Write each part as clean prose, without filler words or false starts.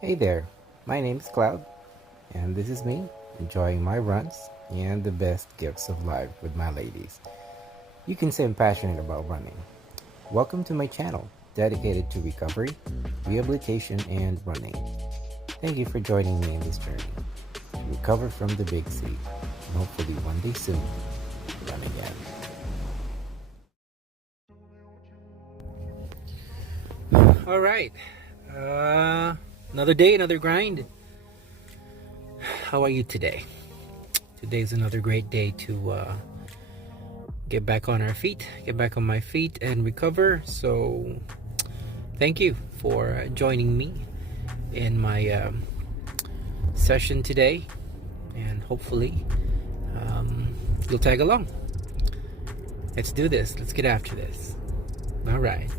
Hey there, my name is Cloud, and this is me enjoying my runs and the best gifts of life with my ladies. You can say I'm passionate about running. Welcome to my channel dedicated to recovery, rehabilitation, and running. Thank you for joining me in this journey. Recover from the big C, and hopefully one day soon, run again. All right, another day, another grind. How are you today? Today's another great day to get back on our feet, get back on my feet and recover. So thank you for joining me in my session today, and hopefully you'll tag along. Let's do this. Let's get after this. All right.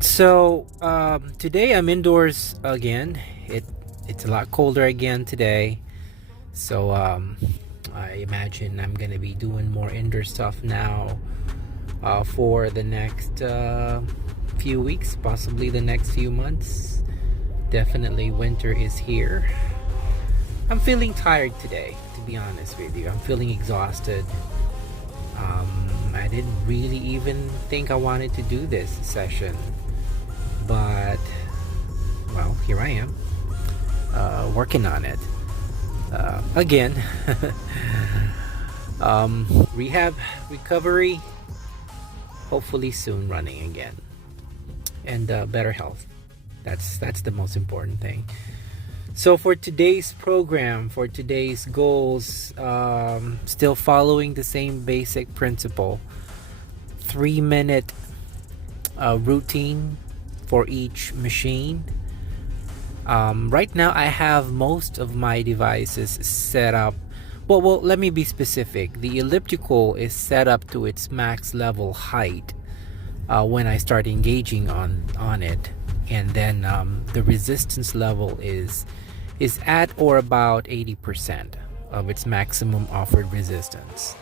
So today I'm indoors again. It's a lot colder again today, so I imagine I'm gonna be doing more indoor stuff now for the next few weeks, possibly the next few months. Definitely winter is here. I'm feeling tired today, to be honest with you. I'm feeling exhausted. I didn't really even think I wanted to do this session, but well, here I am, working on it again. Rehab, recovery, hopefully soon running again, and better health. That's the most important thing. So for today's program, for today's goals, still following the same basic principle: 3-minute routine for each machine. Right now I have most of my devices set up. Well, let me be specific. The elliptical is set up to its max level height when I start engaging on it, and then the resistance level is at or about 80% of its maximum offered resistance.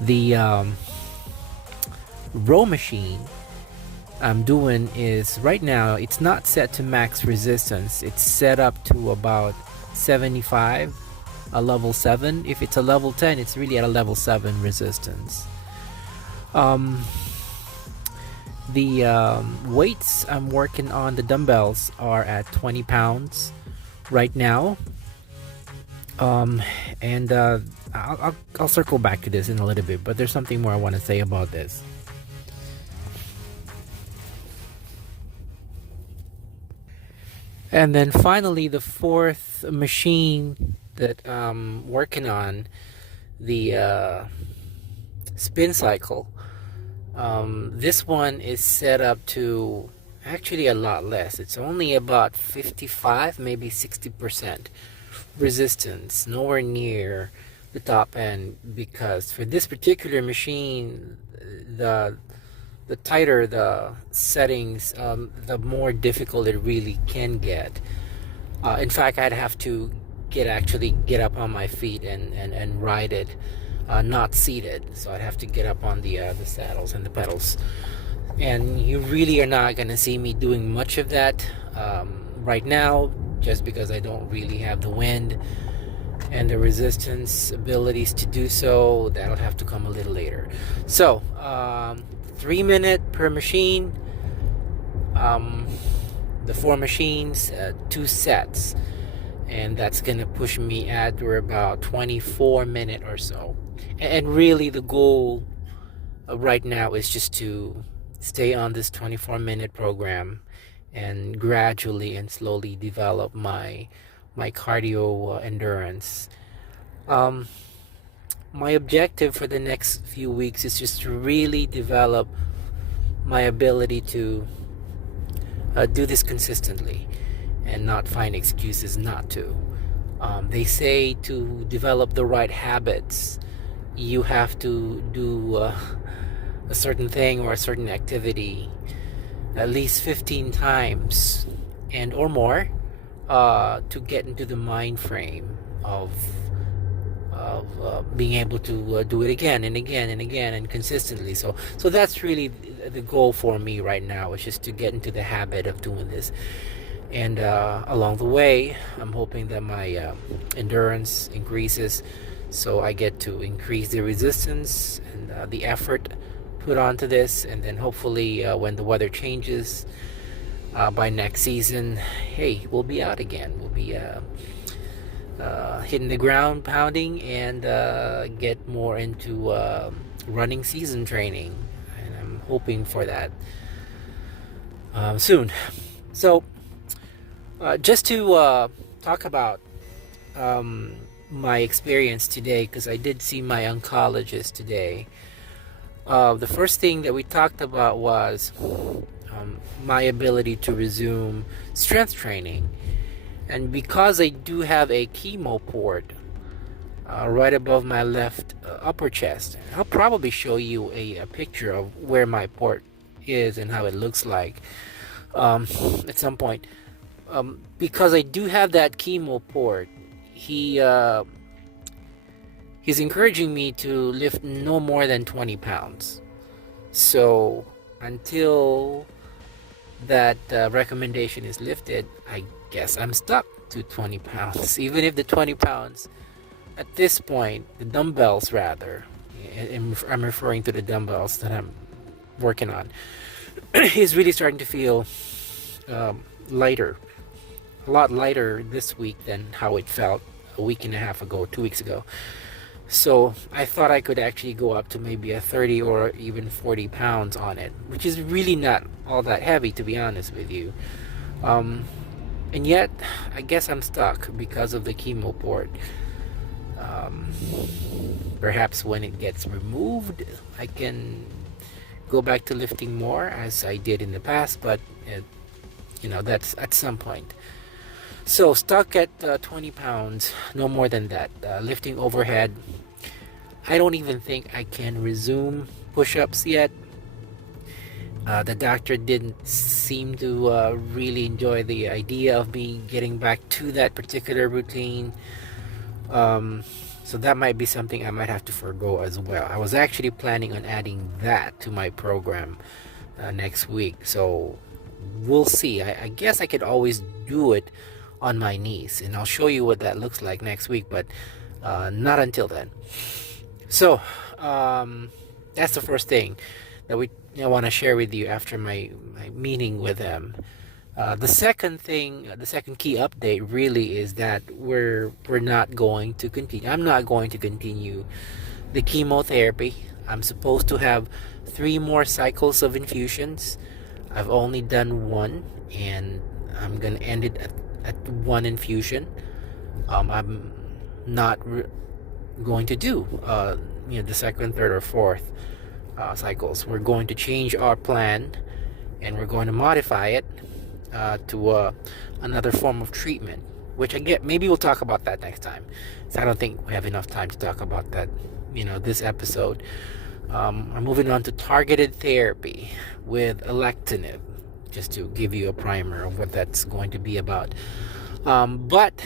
The row machine I'm doing is, right now it's not set to max resistance. It's set up to about 75, a level 7. If it's a level 10, it's really at a level 7 resistance. The weights I'm working on, the dumbbells, are at 20 pounds right now. And I'll circle back to this in a little bit, but there's something more I want to say about this. And then finally, the fourth machine that I'm working on, the spin cycle. This one is set up to actually a lot less. It's only about 55, maybe 60% resistance, nowhere near the top end, because for this particular machine, the tighter the settings, the more difficult it really can get. In fact, I'd have to get up on my feet and ride it, not seated. So I'd have to get up on the saddles and the pedals. And you really are not going to see me doing much of that right now, just because I don't really have the wind and the resistance abilities to do so. That'll have to come a little later. So 3-minute per machine, the 4 machines, 2 sets, and that's gonna push me at or about 24-minute or so. And really the goal right now is just to stay on this 24-minute program and gradually and slowly develop my cardio endurance. My objective for the next few weeks is just to really develop my ability to do this consistently and not find excuses not to. They say to develop the right habits, you have to do a certain thing or a certain activity at least 15 times and or more to get into the mind frame of of being able to do it again and again and again and consistently. So that's really the goal for me right now, is just to get into the habit of doing this. And along the way, I'm hoping that my endurance increases, so I get to increase the resistance and the effort put onto this. And then hopefully when the weather changes by next season, hey, we'll be out again. We'll be hitting the ground, pounding, and get more into running season training. And I'm hoping for that soon. So just to talk about my experience today, because I did see my oncologist today. The first thing that we talked about was my ability to resume strength training. And because I do have a chemo port right above my left upper chest, I'll probably show you a picture of where my port is and how it looks like at some point. Because I do have that chemo port, he's encouraging me to lift no more than 20 pounds. So until that recommendation is lifted, I guess I'm stuck to 20 pounds. Even if the 20 pounds at this point, the dumbbells rather, I'm referring to the dumbbells that I'm working on, is really starting to feel lighter. A lot lighter this week than how it felt a week and a half ago, 2 weeks ago. So I thought I could actually go up to maybe a 30 or even 40 pounds on it, which is really not all that heavy, to be honest with you. And yet, I guess I'm stuck because of the chemo port. Perhaps when it gets removed, I can go back to lifting more as I did in the past, but that's at some point. So stuck at 20 pounds, no more than that. Lifting overhead. I don't even think I can resume push-ups yet. The doctor didn't seem to really enjoy the idea of me getting back to that particular routine. So that might be something I might have to forego as well. I was actually planning on adding that to my program next week. So we'll see. I guess I could always do it on my knees, and I'll show you what that looks like next week, but not until then. So that's the first thing that I want to share with you after my meeting with them. The second key update really is that we're not going to continue. I'm not going to continue the chemotherapy. I'm supposed to have 3 more cycles of infusions. I've only done 1, and I'm gonna end it at 1 infusion. I'm not going to do the second, third, or fourth cycles. We're going to change our plan, and we're going to modify it to another form of treatment, which I get. Maybe we'll talk about that next time. So I don't think we have enough time to talk about that this episode. I'm moving on to targeted therapy with alectinib, just to give you a primer of what that's going to be about. But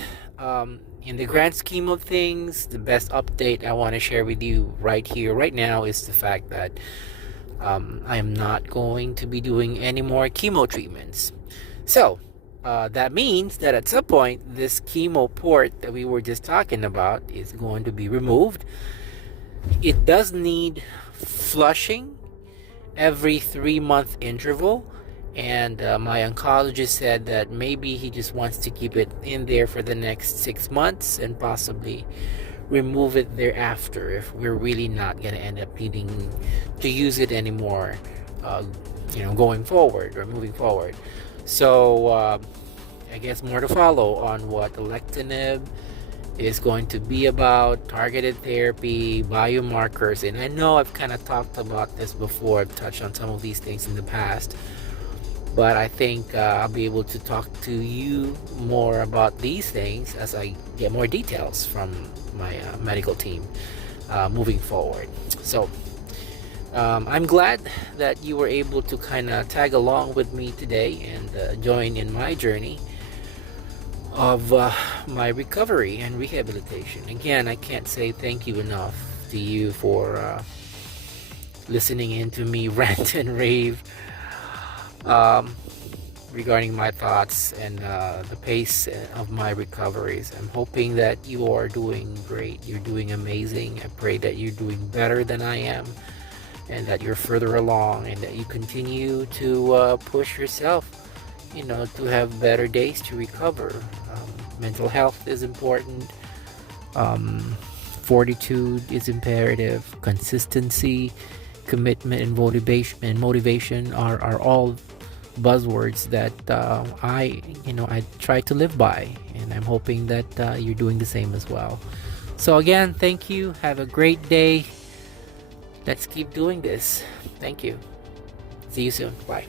in the grand scheme of things, the best update I want to share with you right here, right now, is the fact that I am not going to be doing any more chemo treatments. So that means that at some point, this chemo port that we were just talking about is going to be removed. It does need flushing every 3-month interval. And my oncologist said that maybe he just wants to keep it in there for the next 6 months and possibly remove it thereafter if we're really not going to end up needing to use it anymore, going forward or moving forward. So I guess more to follow on what alectinib is going to be about, targeted therapy, biomarkers. And I know I've kind of talked about this before. I've touched on some of these things in the past. But I think I'll be able to talk to you more about these things as I get more details from my medical team moving forward. So I'm glad that you were able to kind of tag along with me today and join in my journey. of my recovery and rehabilitation. Again, I can't say thank you enough to you for listening in to me rant and rave um, regarding my thoughts and the pace of my recoveries. I'm hoping that you are doing great. You're doing amazing. I pray that you're doing better than I am, and that you're further along, and that you continue to push yourself, to have better days to recover. Mental health is important. Fortitude is imperative. Consistency, commitment, and motivation are all buzzwords that I try to live by, and I'm hoping that you're doing the same as well. So again, thank you. Have a great day. Let's keep doing this. Thank you. See you soon. Bye.